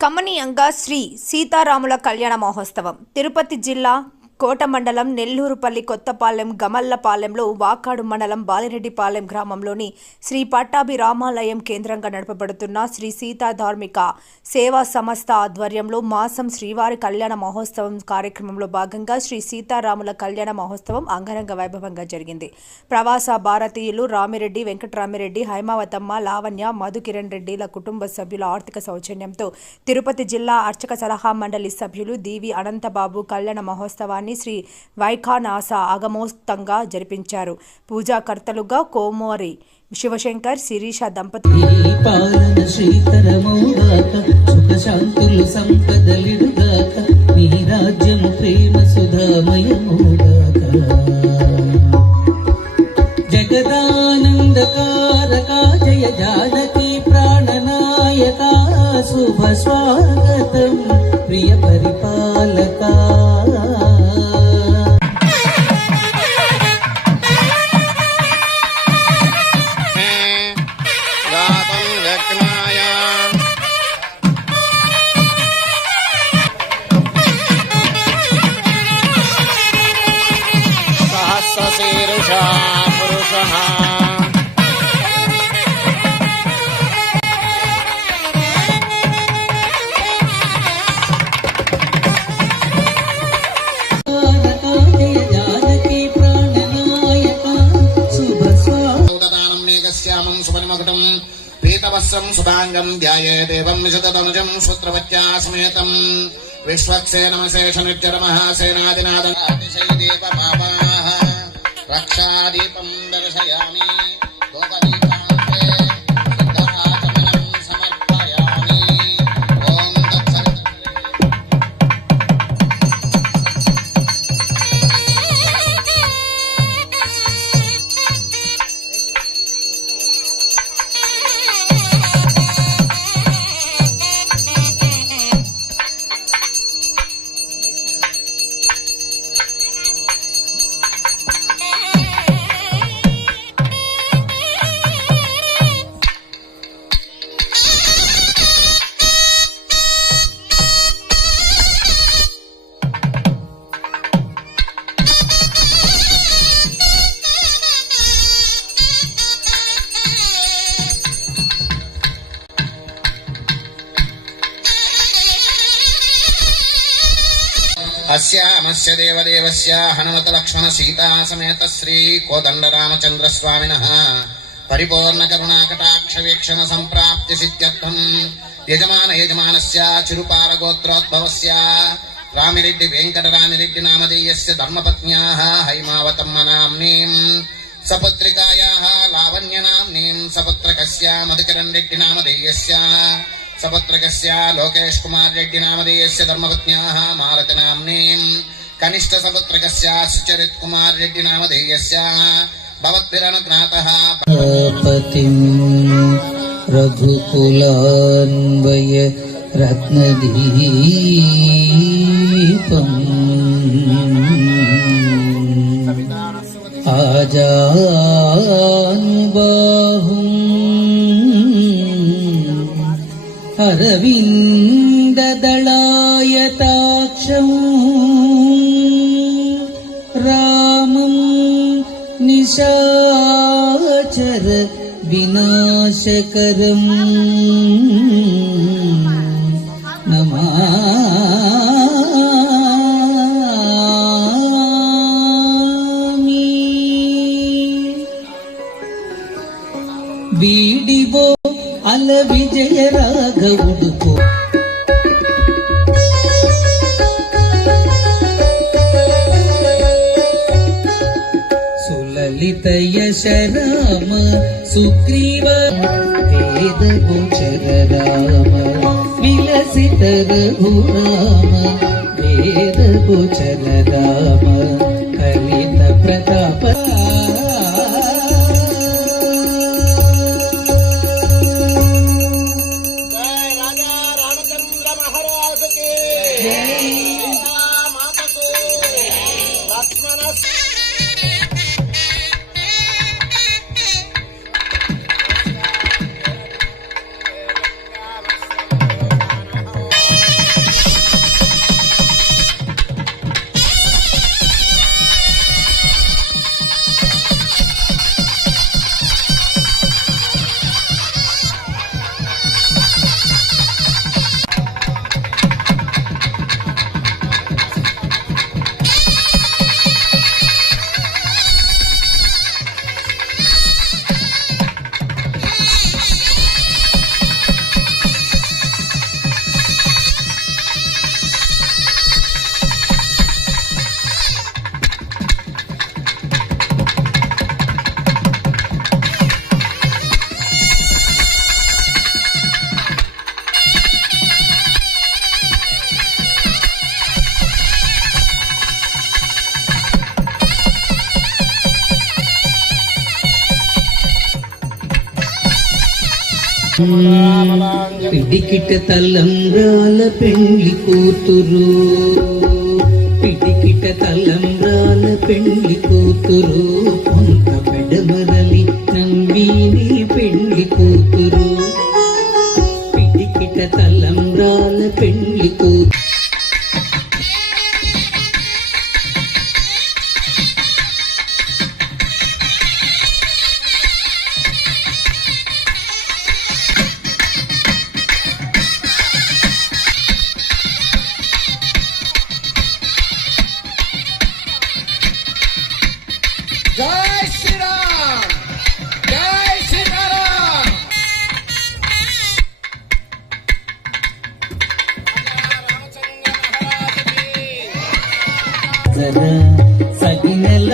కమనీయంగా శ్రీ సీతారాముల కళ్యాణ మహోత్సవం తిరుపతి జిల్లా కోట మండలం నెల్లూరుపల్లి కొత్తపాలెం గమల్లపాలెంలో వాకాడు మండలం బాలిరెడ్డిపాలెం గ్రామంలోని శ్రీ పట్టాభి రామాలయం కేంద్రంగా నడపబడుతున్న శ్రీ సీతా ధార్మిక సేవా సంస్థ ఆధ్వర్యంలో మాసం శ్రీవారి కళ్యాణ మహోత్సవం కార్యక్రమంలో భాగంగా శ్రీ సీతారాముల కళ్యాణ మహోత్సవం అంగరంగ వైభవంగా జరిగింది. ప్రవాస భారతీయులు రామిరెడ్డి, వెంకటరామిరెడ్డి, హైమావతమ్మ, లావణ్య, మధుకిరణ్ రెడ్డిల కుటుంబ సభ్యుల ఆర్థిక సౌజన్యంతో తిరుపతి జిల్లా అర్చక సలహా మండలి సభ్యులు దీవి అనంతబాబు కళ్యాణ మహోత్సవాన్ని శ్రీ వైఖానాస ఆగమోక్తంగా జరిపించారు. పూజాకర్తలుగా కోమోరి శివశంకర్, శిరీష దంపతులు జయ జానకి ప్రాణనాయక శుభ స్వాగతం ప్రియ పరిపాలక సహస్రశీర్షా పురుషః పీతవస్త్రం సుభాంగం ధ్యాయే దేవం విశతనుజం సూత్రవత్యా సమేతం విశ్వక్సేనమశేష నిర్జరమః సేనాదినాదనాతిశయదేవమావాః రక్షాదీపం దర్శయామి లోకదీపాంతే సిద్ధాచమనం సమర్పయామి. ఓం తత్సత్. అస్యామస్య దేవదేవస్య హనుమత లక్ష్మణ సీతా సమేత శ్రీ కోదండ రామచంద్ర స్వామినః పరిపూర్ణ కరుణా కటాక్ష వీక్షణ సంప్రాప్తి సిద్ధ్యర్థం యజమానస్య చిరుపార గోత్రోద్భవస్య రామిరెడ్డి వెంకటరామిరెడ్డి నామధేయస్య ధర్మపత్న్యాః హైమావతమ్మ నామ్నీం సపుత్రికాయాః లావణ్య నామ్నీం సపుత్రకస్య మధుకరణ్ రెడ్డి నామధేయస్య సపుత్రకస్య లోకేష్ కుమార్ రెడ్డి నామధేయస్య ధర్మపత్న్యాః మాలతి నామ్నీం కనిష్ట సపుత్రకస్య సుచరిత్ కుమార్ రెడ్డి నామధేయస్య భవద్భిరనుజ్ఞాతః పతిం రఘుకులాన్వయ రత్నదీపం ఆజానుబాహుం అరవిందదళాయతాక్షం రామం నిశాచర వినాశకరం నమామి. వీడివో అల విజయ రాఘవుడుకో సులలిత యశ రామ సుగ్రీవ వేద గోచర రామ విలసిత రఘురామ వేద గోచర రామ హరిత ప్రతాప పిడికిట తలంబ్రాల పెండ్లి కూతురు, పిడికిట తలంబ్రాల పెండ్లి కూతురు, కొంత పెడమరలి నవ్విని పెండ్లి కూతురు, పిడికిట తలంబ్రాల పెండ్లి కూతురు. జై శ్రీరామ్, జై సీతారాం. సగినెల